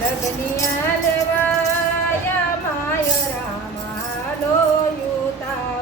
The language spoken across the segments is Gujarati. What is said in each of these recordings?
લગનિયા માય રામા લોયુતાવળા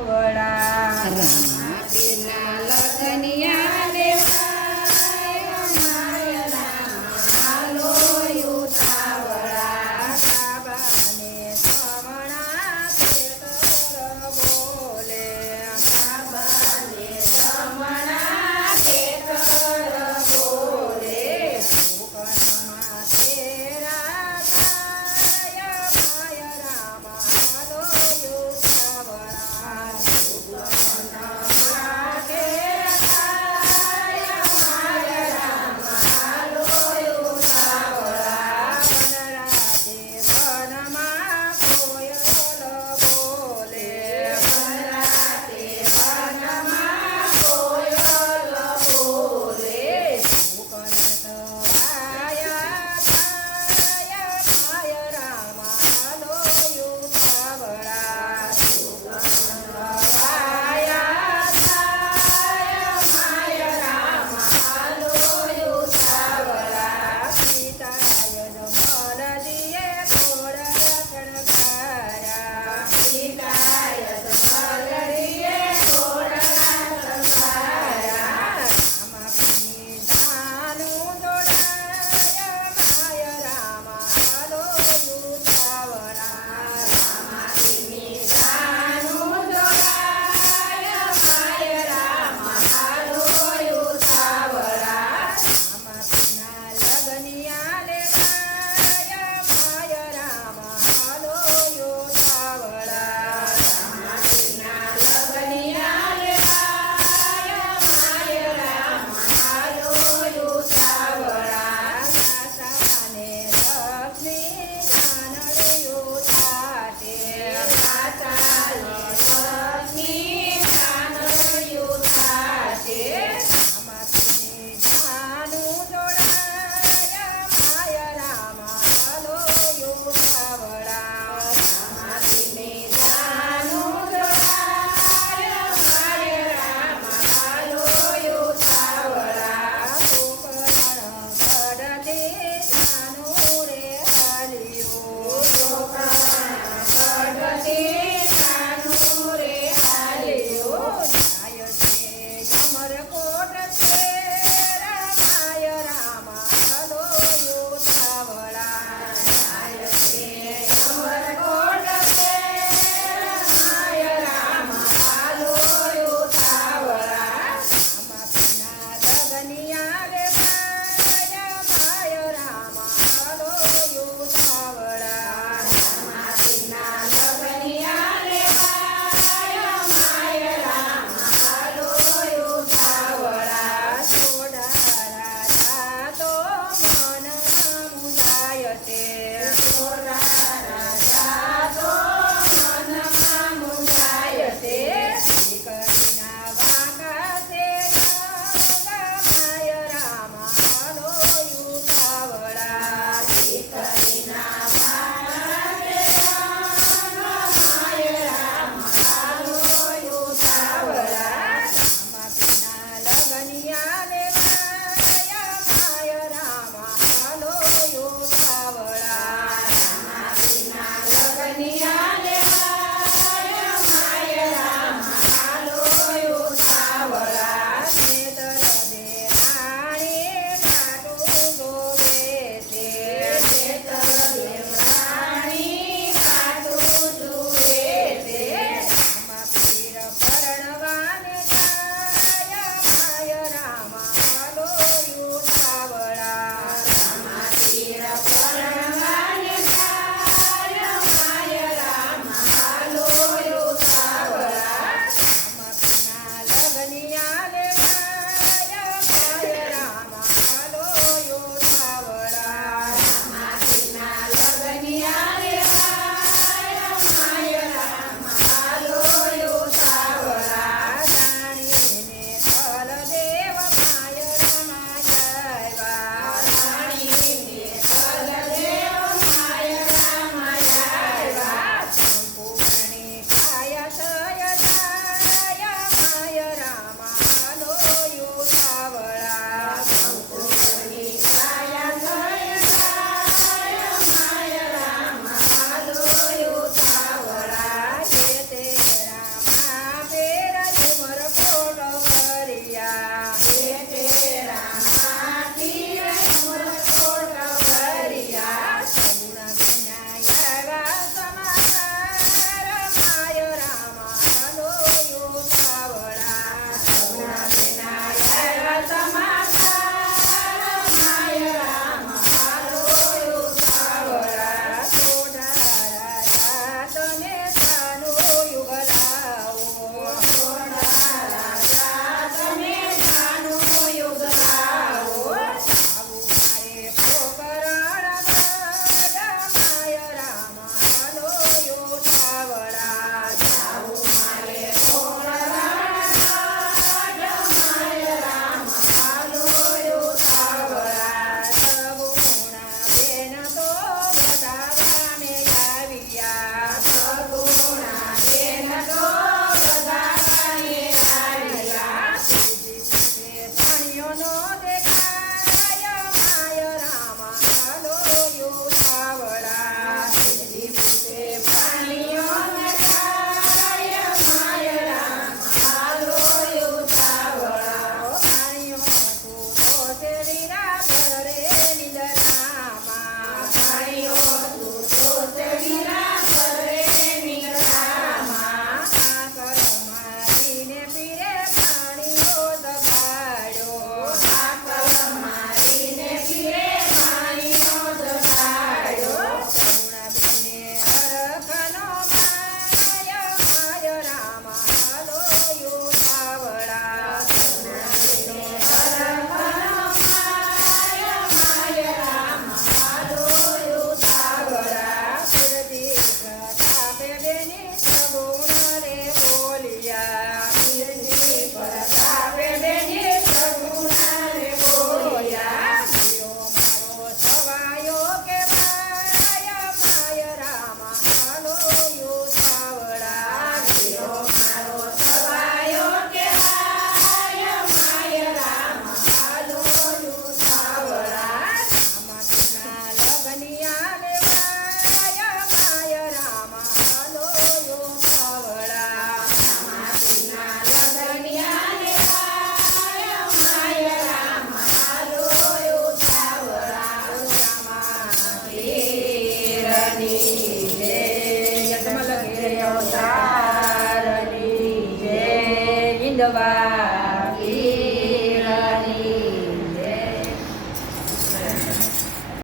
Yeah.